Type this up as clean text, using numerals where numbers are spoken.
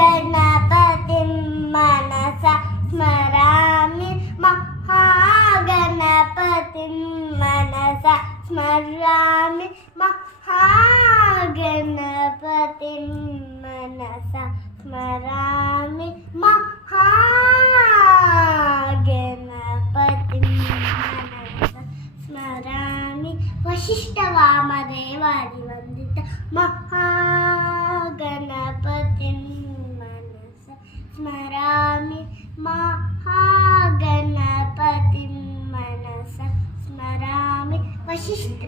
महागणपतिं मनसा स्मरामि महागणपतिं मनसा स्मरामि महागणपतिं मनसा स्मरामि महागणपतिं मनसा स्मरामि वसिष्ठवामदेवादिवन्दित महागणपतिं मनसा स्मरामि महागणपतिं मनसा स्मरामि वसिष्ठ